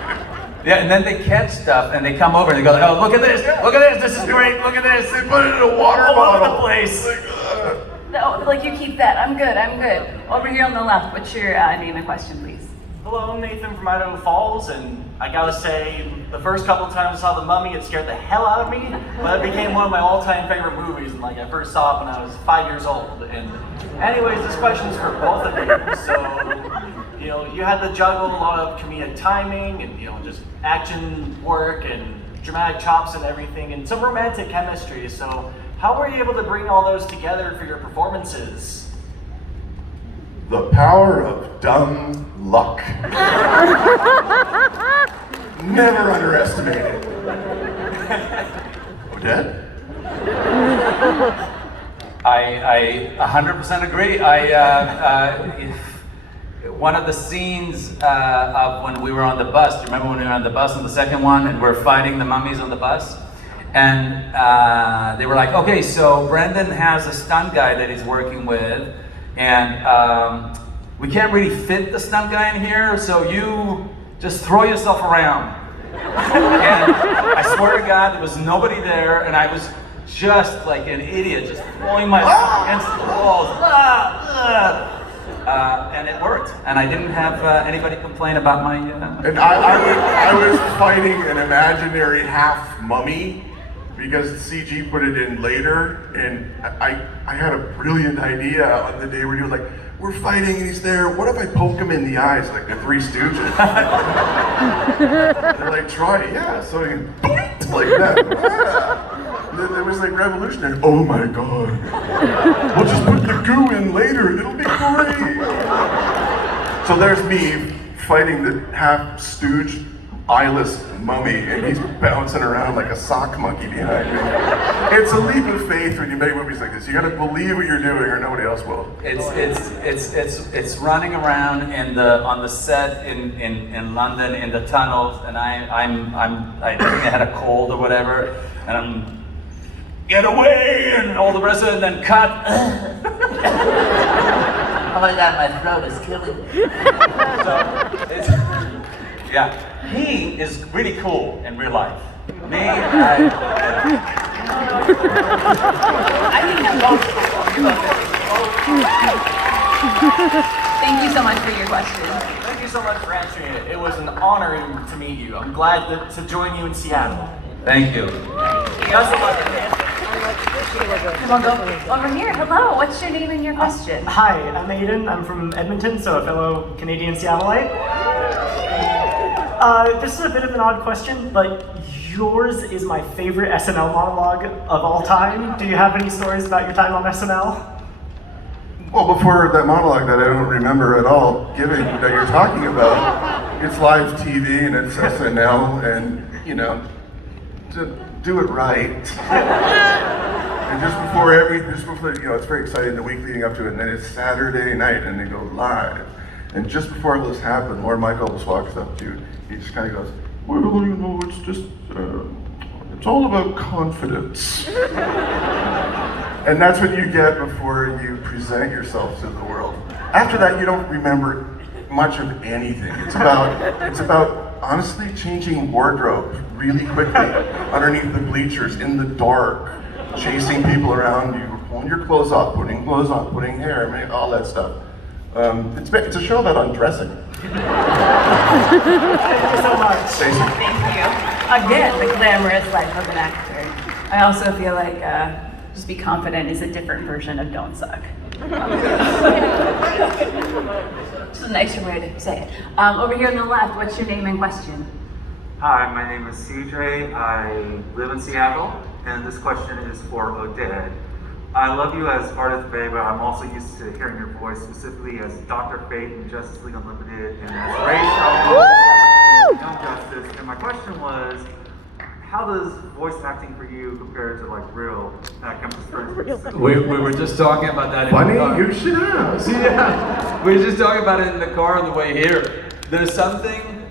Yeah, and then they catch stuff and they come over and they go, oh, look at this, this is great, look at this. They put it in a water all bottle. over the place. No, like you keep that. I'm good. Over here on the left, what's your name and question, please? Hello, I'm Nathan from Idaho Falls, and I gotta say, the first couple of times I saw The Mummy, it scared the hell out of me, but it became one of my all-time favorite movies, and like I first saw it when I was 5 years old. And anyways, this question's for both of you. So, you know, you had to juggle a lot of comedic timing and, you know, just action work and dramatic chops and everything, and some romantic chemistry. So how were you able to bring all those together for your performances? The power of dumb luck. Never underestimate it. Oded? I 100% agree. One of the scenes of when we were on the bus, do you remember when we were on the bus on the second one and we're fighting the mummies on the bus? And they were like, okay, so Brendan has a stunt guy that he's working with, and we can't really fit the stunt guy in here, so you just throw yourself around. And I swear to God, there was nobody there, and I was just like an idiot, just throwing myself against the walls. And it worked, and I didn't have anybody complain about my... And I was fighting an imaginary half mummy because CG put it in later, and I had a brilliant idea on the day where he was like, we're fighting and he's there, what if I poke him in the eyes like the Three Stooges? They're like, try it, yeah, so he like that. Yeah. And then there was like revolutionary, oh my God. We'll just put the goo in later, it'll be great. So there's me fighting the half stooge, eyeless mummy, and he's bouncing around like a sock monkey behind me. It's a leap of faith when you make movies like this. You gotta believe what you're doing or nobody else will. It's running around on the set in London in the tunnels, and I think I had a cold or whatever, and I'm get away and all the rest of it, and then cut. Oh my God, my throat is killing me. So it's, yeah. He is really cool in real life. Me, I think I'm both Thank you so much for your question. Thank you so much for answering it. It was an honor to meet you. I'm glad to join you in Seattle. Thank you. Best of luck. Come on, go over here. Hello, what's your name and your question? Hi, I'm Aiden. I'm from Edmonton, so a fellow Canadian Seattleite. This is a bit of an odd question, but yours is my favorite SNL monologue of all time. Do you have any stories about your time on SNL? Well, before that monologue that I don't remember at all giving that you're talking about, it's live TV and it's SNL, and you know, to do it right. And just before, you know, it's very exciting the week leading up to it, and then it's Saturday night and they go live. And just before all this happened, Lord Michael just walks up to you. He just kind of goes, well, you know, it's just, it's all about confidence. And that's what you get before you present yourself to the world. After that, you don't remember much of anything. It's about honestly changing wardrobe really quickly underneath the bleachers in the dark, chasing people around you, pulling your clothes off, putting clothes on, putting hair, I mean, all that stuff. It's a show about undressing. Thank you so much. Stacey. Thank you. Again, the glamorous life of an actor. I also feel like just be confident is a different version of don't suck. Just a nicer way to say it. Over here on the left, what's your name and question? Hi, my name is CJ. I live in Seattle, and this question is for Oded. I love you as Oded Fehr, but I'm also used to hearing your voice, specifically as Dr. Fate in Justice League Unlimited, and as Rachel in Young Justice. And my question was, how does voice acting for you compare to like real campus friends? We were just talking about that in Funny, the car. you should ask. Yeah, we were just talking about it in the car on the way here. There's something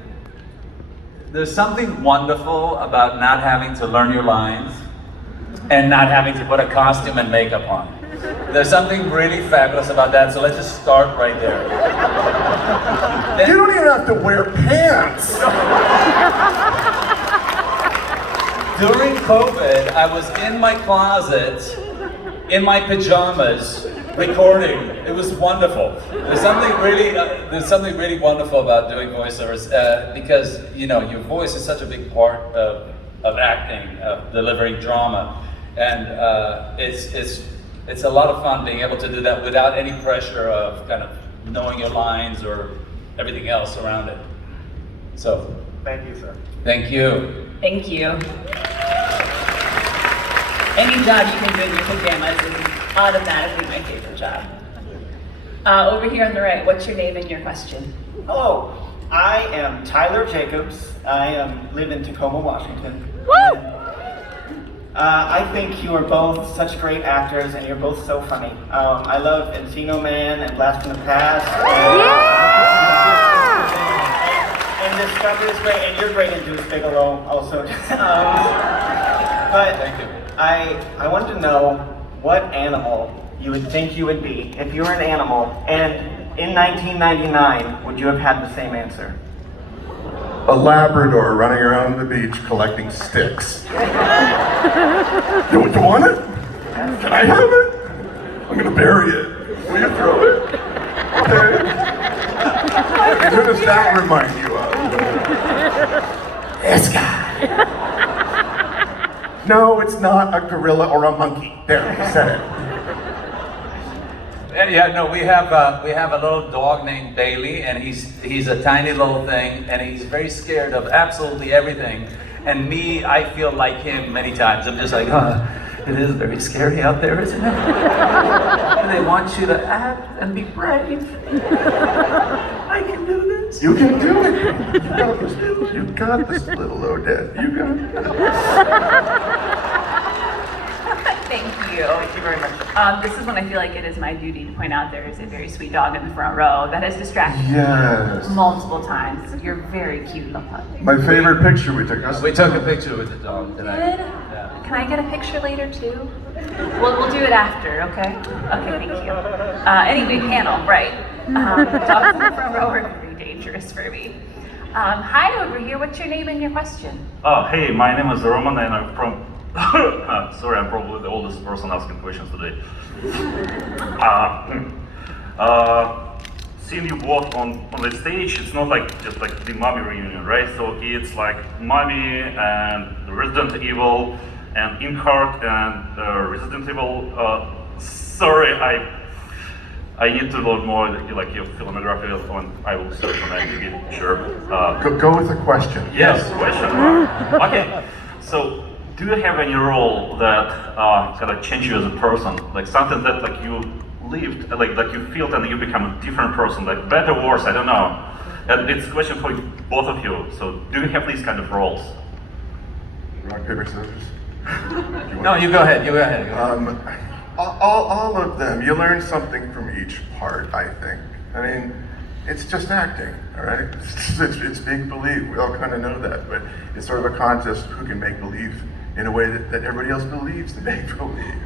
wonderful about not having to learn your lines and not having to put a costume and makeup on. There's something really fabulous about that, so let's just start right there. You don't even have to wear pants. During COVID, I was in my closet, in my pajamas, recording. It was wonderful. There's something really wonderful about doing voiceovers because your voice is such a big part of acting, of delivering drama, and it's a lot of fun being able to do that without any pressure of kind of knowing your lines or everything else around it. So, Thank you, sir. thank you. Thank you. Any job you can do in your pajamas is automatically my favorite job. Over here on the right, what's your name and your question? Hello, I am Tyler Jacobs. I live in Tacoma, Washington. I think you are both such great actors, and you're both so funny. I love Encino Man and Blast from the Past. And Discovery is great, and you're great in Deuce Bigelow also. But Thank you. I wanted to know what animal you would think you would be if you were an animal, and in 1999, would you have had the same answer? A Labrador running around the beach collecting sticks. You want it? Can I have it? I'm gonna bury it. Will you throw it? Okay. Who does that remind you of? This guy. No, it's not a gorilla or a monkey. There, I said it. Yeah, no, we have a little dog named Bailey, and he's a tiny little thing, and he's very scared of absolutely everything. And me, I feel like him many times. I'm just like, it is very scary out there, isn't it? And they want you to act and be brave. I can do this. You can do it. You got this, little Oded. You got it. Thank you. Thank you very much. This is when I feel like it is my duty to point out there is a very sweet dog in the front row that has distracted me multiple times. You're very cute. My favorite picture we took. We took a picture with the dog tonight. Good. Yeah. Can I get a picture later too? We'll do it after, okay? Okay, thank you. Anyway, panel, right. Dogs in the front row are very dangerous for me. Hi over here, what's your name and your question? Hey, my name is Roman and I'm from sorry, I'm probably the oldest person asking questions today. Seeing you both on the stage, it's not like just like the Mummy reunion, right? So it's like Mummy and Resident Evil and Inkheart and Resident Evil. Sorry, I need to learn more like your filmography, and I will search on IMDb. Sure. Go with a question. Yes, question. Okay, so. Do you have any role that kind of changed you as a person? Like something that like you lived, like you felt and you become a different person, like better or worse, I don't know. And it's a question for both of you. So do you have these kind of roles? Rock, paper, scissors? No, you go ahead, All of them. You learn something from each part, I think. I mean, it's just acting, all right? It's make-believe. We all kind of know that, but it's sort of a contest who can make believe in a way that everybody else believes to make believe.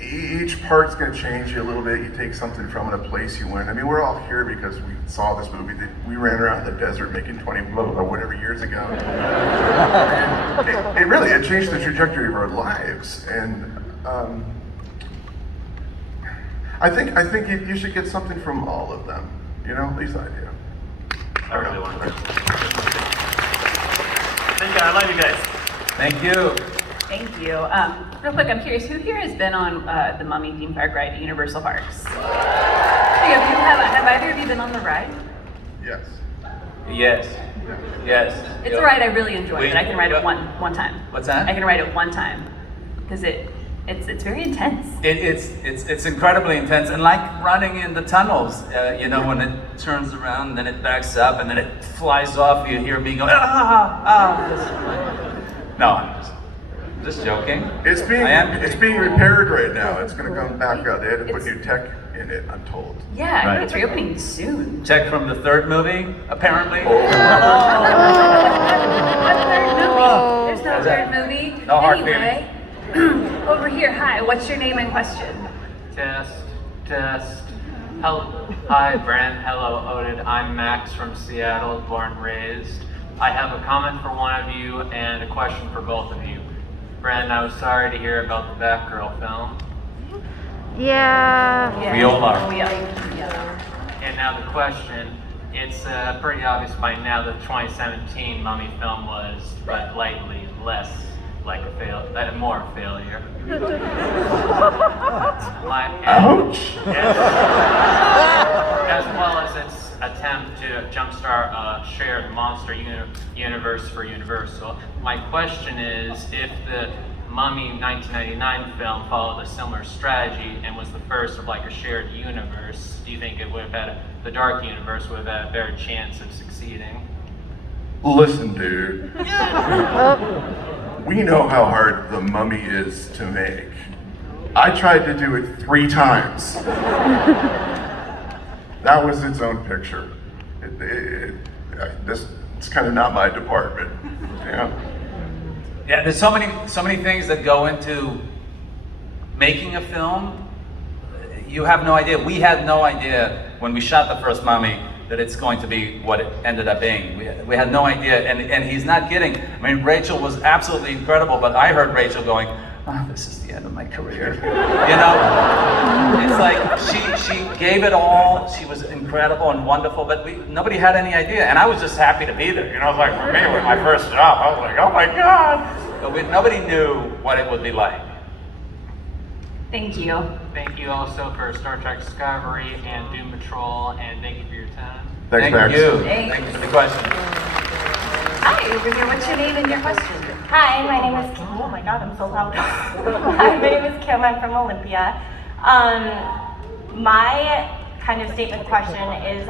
Each part's going to change you a little bit. You take something from it, a place you went. I mean, we're all here because we saw this movie. We ran around the desert making 20 whatever years ago. It changed the trajectory of our lives. And I think you should get something from all of them. You know, at least I do. I really want to. Thank you. I love you guys. Thank you. Thank you. Real quick, I'm curious, who here has been on the Mummy theme park ride at Universal Parks? Have either of you been on the ride? Yes. Yes. Yes. It's a ride I really enjoy, but I can ride it one time. What's that? I can ride it one time because it's very intense. It's incredibly intense, and like running in the tunnels, when it turns around, then it backs up, and then it flies off. You hear me go, No, I'm just joking. It's being repaired right now. It's going to come back out. They had to put new tech in it, I'm told. Yeah, I know it's reopening soon. Check from the third movie, apparently. What third movie? There's no third movie. No hard anyway, over here, hi, what's your name and question? Test. Hi, Brent. Hello, Oded. I'm Max from Seattle, born and raised. I have a comment for one of you and a question for both of you. Brent, I was sorry to hear about the Batgirl film. Yeah. We all are. We are. And now the question, it's pretty obvious by now that the 2017 Mummy film was but lightly less like a more failure. Ouch! As well as its attempt to jumpstart a shared monster universe for Universal. My question is, if the Mummy 1999 film followed a similar strategy and was the first of like a shared universe, do you think it would have had the Dark Universe would have had a better chance of succeeding? Listen, dude. We know how hard The Mummy is to make. I tried to do it 3 times. That was its own picture. It's kind of not my department. Yeah. Yeah, there's so many things that go into making a film. You have no idea. We had no idea when we shot the first Mummy that it's going to be what it ended up being. We had no idea, and he's not kidding. I mean, Rachel was absolutely incredible, but I heard Rachel going, "Oh, this is the end of my career." You know, it's like she gave it all. She was incredible and wonderful, but nobody had any idea, and I was just happy to be there. You know, like for me, it was my first job. I was like, "Oh my God!" But nobody knew what it would be like. Thank you. Thank you also for Star Trek Discovery and Doom Patrol, and thank you for your time. Thanks, Thank Max. you. Thanks. Thank you for the question. Hi, over here. What's your name and your question? Hi, my name is Kim. Oh my God, I'm so loud. Hi, my name is Kim. I'm from Olympia. My kind of statement question is,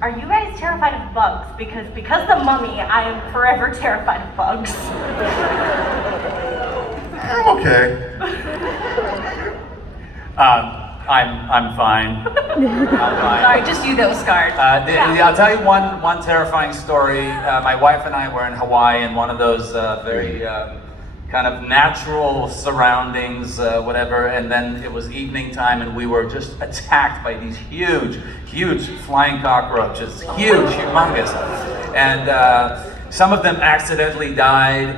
are you guys terrified of bugs? Because the Mummy, I am forever terrified of bugs. I'm okay. I'm fine. I'm fine. Sorry, just you that was scarred. I'll tell you one terrifying story. My wife and I were in Hawaii in one of those very kind of natural surroundings, whatever, and then it was evening time and we were just attacked by these huge flying cockroaches, huge, humongous. And some of them accidentally died.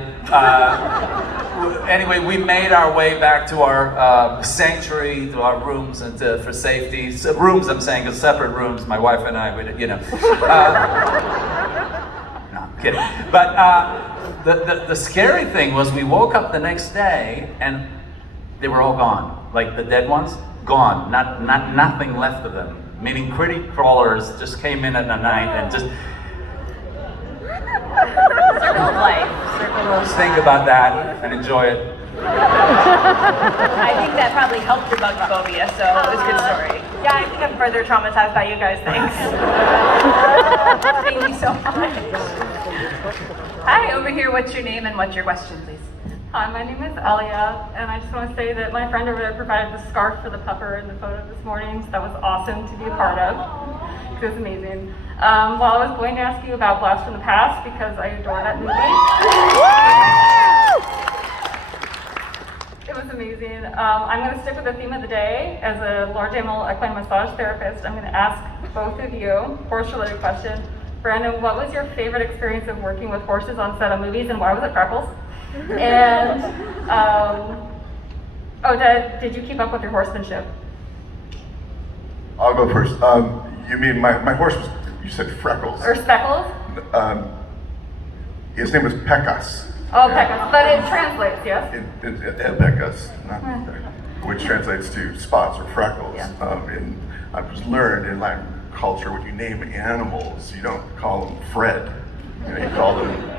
Anyway, we made our way back to our sanctuary, to our rooms, and for safety. So, rooms, I'm saying, is separate rooms. My wife and I, you know. No, I'm kidding. But the scary thing was we woke up the next day and they were all gone. Like the dead ones, gone. Nothing left of them. Meaning pretty crawlers just came in at the night and just... Circle of life. Just think about that and enjoy it. I think that probably helped your bug phobia, so it was a good story. Yeah, I think I'm further traumatized by you guys. Thanks. Thank you so much. Hi, over here. What's your name and what's your question, please? Hi, my name is Elia, and I just want to say that my friend over there provided the scarf for the pupper in the photo this morning, so that was awesome to be a part of. It was amazing. Well, I was going to ask you about Blast from the Past because I adore that movie. It was amazing. I'm going to stick with the theme of the day. As a large animal equine massage therapist, I'm going to ask both of you horse-related question. Brandon, what was your favorite experience of working with horses on set of movies, and why was it Freckles? And Oded, did you keep up with your horsemanship? I'll go first. You mean my horse was, you said Freckles. Or Speckles? His name was Pecos. Oh, Pecos, but it translates, yes? Pecos, which translates to spots or freckles. Yeah. And I was learned in Latin culture, when you name animals, you don't call them Fred. You call them,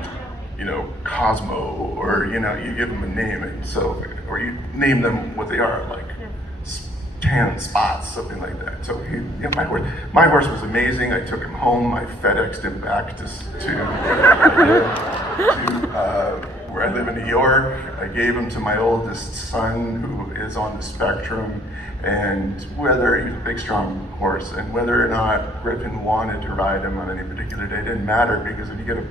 Cosmo, or you give them a name, and so, or you name them what they are, like tan spots, something like that. So my horse was amazing. I took him home. I FedExed him back to where I live in New York. I gave him to my oldest son, who is on the spectrum, and whether he's a big, strong horse, and whether or not Griffin wanted to ride him on any particular day didn't matter, because if you get a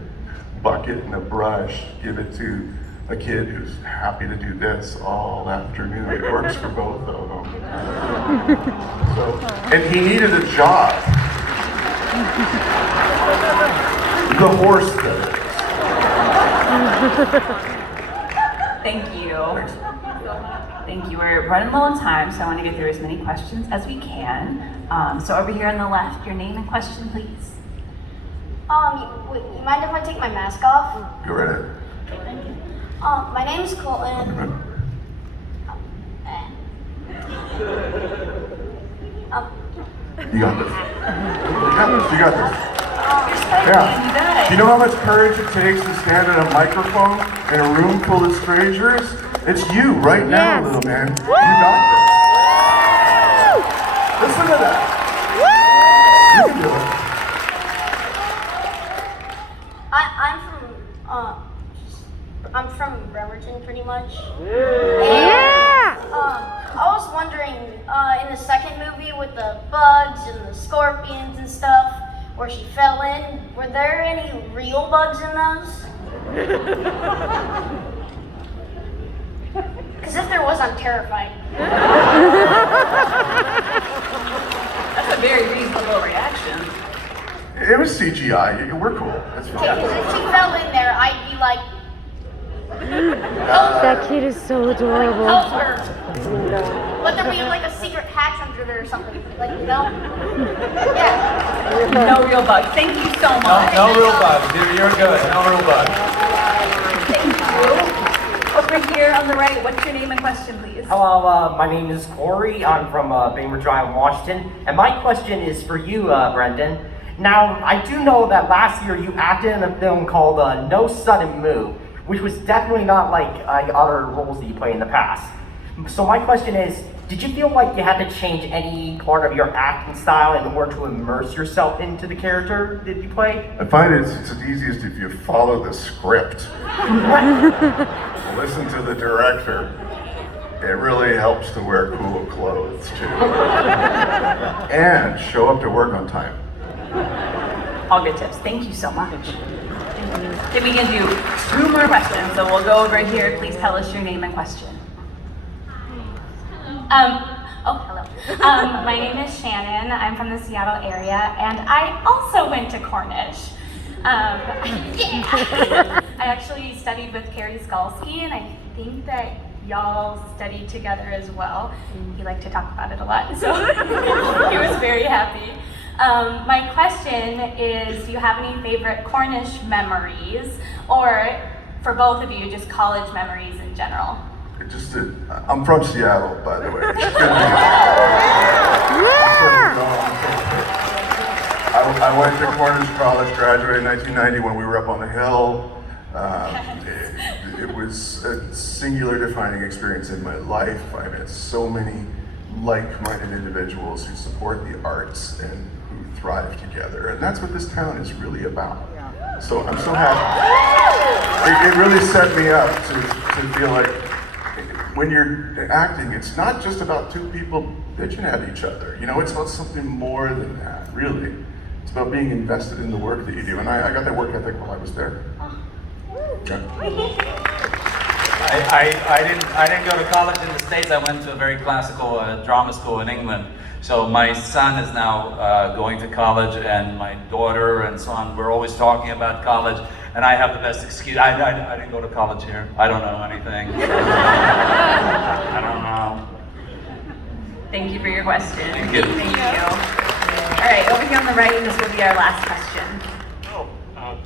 bucket and a brush, give it to a kid who's happy to do this all afternoon. It works for both of them. And he needed a job. The horse did. Thank you. Thank you. We're running low on time, so I want to get through as many questions as we can. So over here on the left, your name and question, please. You mind if I take my mask off? Go right ahead. Okay, thank you. My name is Colton. You got this. Yeah, you got this. Yeah. You know how much courage it takes to stand at a microphone in a room full of strangers? It's you right now, little man. You got this. Listen to that. You can do it. I'm from Bremerton, pretty much. And, I was wondering, in the second movie with the bugs and the scorpions and stuff, where she fell in, were there any real bugs in those? Because if there was, I'm terrified. That's a very reasonable reaction. It was CGI. We're cool. That's fine. Okay, because if she fell in there, I'd be like, That kid is so adorable. help her. Let there be like a secret hatch under there or something. Like, no? Yeah. No real bugs. Thank you so much. No real bugs. You're good. No real bugs. Thank you. Over here on the right, what's your name and question, please? Hello, my name is Corey. I'm from Bainbridge Drive, Washington. And my question is for you, Brendan. Now, I do know that last year you acted in a film called No Sudden Move, which was definitely not like other roles that you played in the past. So my question is, did you feel like you had to change any part of your acting style in order to immerse yourself into the character that you play? I find it's easiest if you follow the script. Listen to the director. It really helps to wear cool clothes too. And show up to work on time. All good tips. Thank you so much. Okay, we can do 2 more questions, so we'll go over here. Please tell us your name and question. Hello. My name is Shannon. I'm from the Seattle area, and I also went to Cornish. Yeah. I actually studied with Carrie Skalski, and I think that y'all studied together as well. He liked to talk about it a lot, so he was very happy. My question is, do you have any favorite Cornish memories, or for both of you, just college memories in general? I'm from Seattle, by the way. I went to Cornish College, graduated in 1990 when we were up on the hill. It was a singular defining experience in my life. I met so many like-minded individuals who support the arts and who thrive together. And that's what this town is really about. So I'm so happy. It really set me up to feel like when you're acting, it's not just about 2 people bitching at each other. You know, it's about something more than that, really. It's about being invested in the work that you do. And I got that work ethic while I was there. Yeah. I didn't go to college in the States. I went to a very classical drama school in England. So my son is now going to college, and my daughter and so on. We're always talking about college, and I have the best excuse. I didn't go to college here. I don't know anything. I don't know. Thank you for your question. Thank you. Thank you. All right, over here on the right, this will be our last question.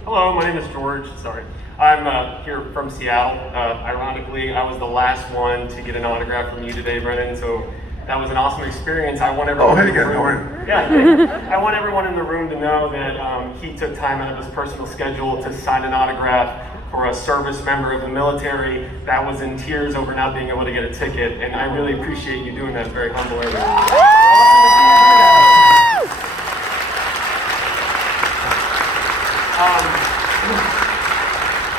Hello, my name is George. Sorry. I'm here from Seattle. Ironically, I was the last one to get an autograph from you today, Brennan, so that was an awesome experience. I want everyone in the room. Yeah, I want everyone in the room to know that he took time out of his personal schedule to sign an autograph for a service member of the military that was in tears over not being able to get a ticket, and I really appreciate you doing that. It's very humble.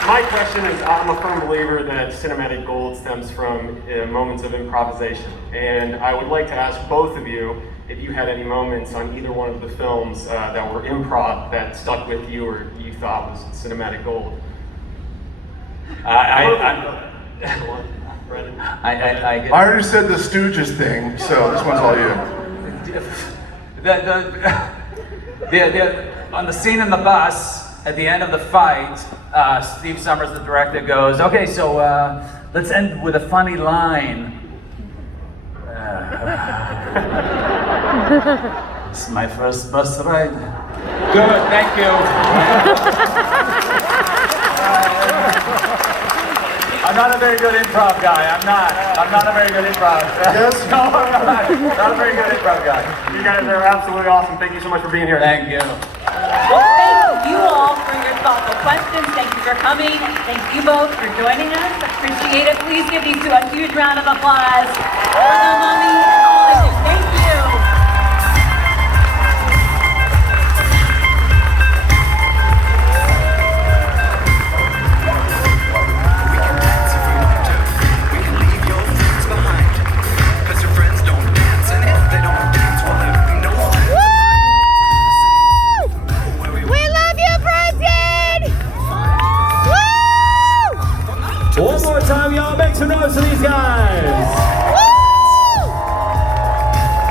My question is, I'm a firm believer that cinematic gold stems from moments of improvisation. And I would like to ask both of you if you had any moments on either one of the films that were improv that stuck with you or you thought was cinematic gold. I already said the Stooges thing, so this one's all you. On the scene in the bus, at the end of the fight, Steve Summers, the director, goes, "Okay, so let's end with a funny line. This is my first bus ride. Good, thank you. I'm not a very good improv guy. I'm not a very good improv. Yes. No, I'm not. Not a very good improv guy. You guys are absolutely awesome. Thank you so much for being here. Thank you. Thank you all for your thoughtful questions. Thank you for coming. Thank you both for joining us. Appreciate it. Please give these two a huge round of applause for the Mummy and all they do. Thank you. One more time, y'all. Make some noise for these guys.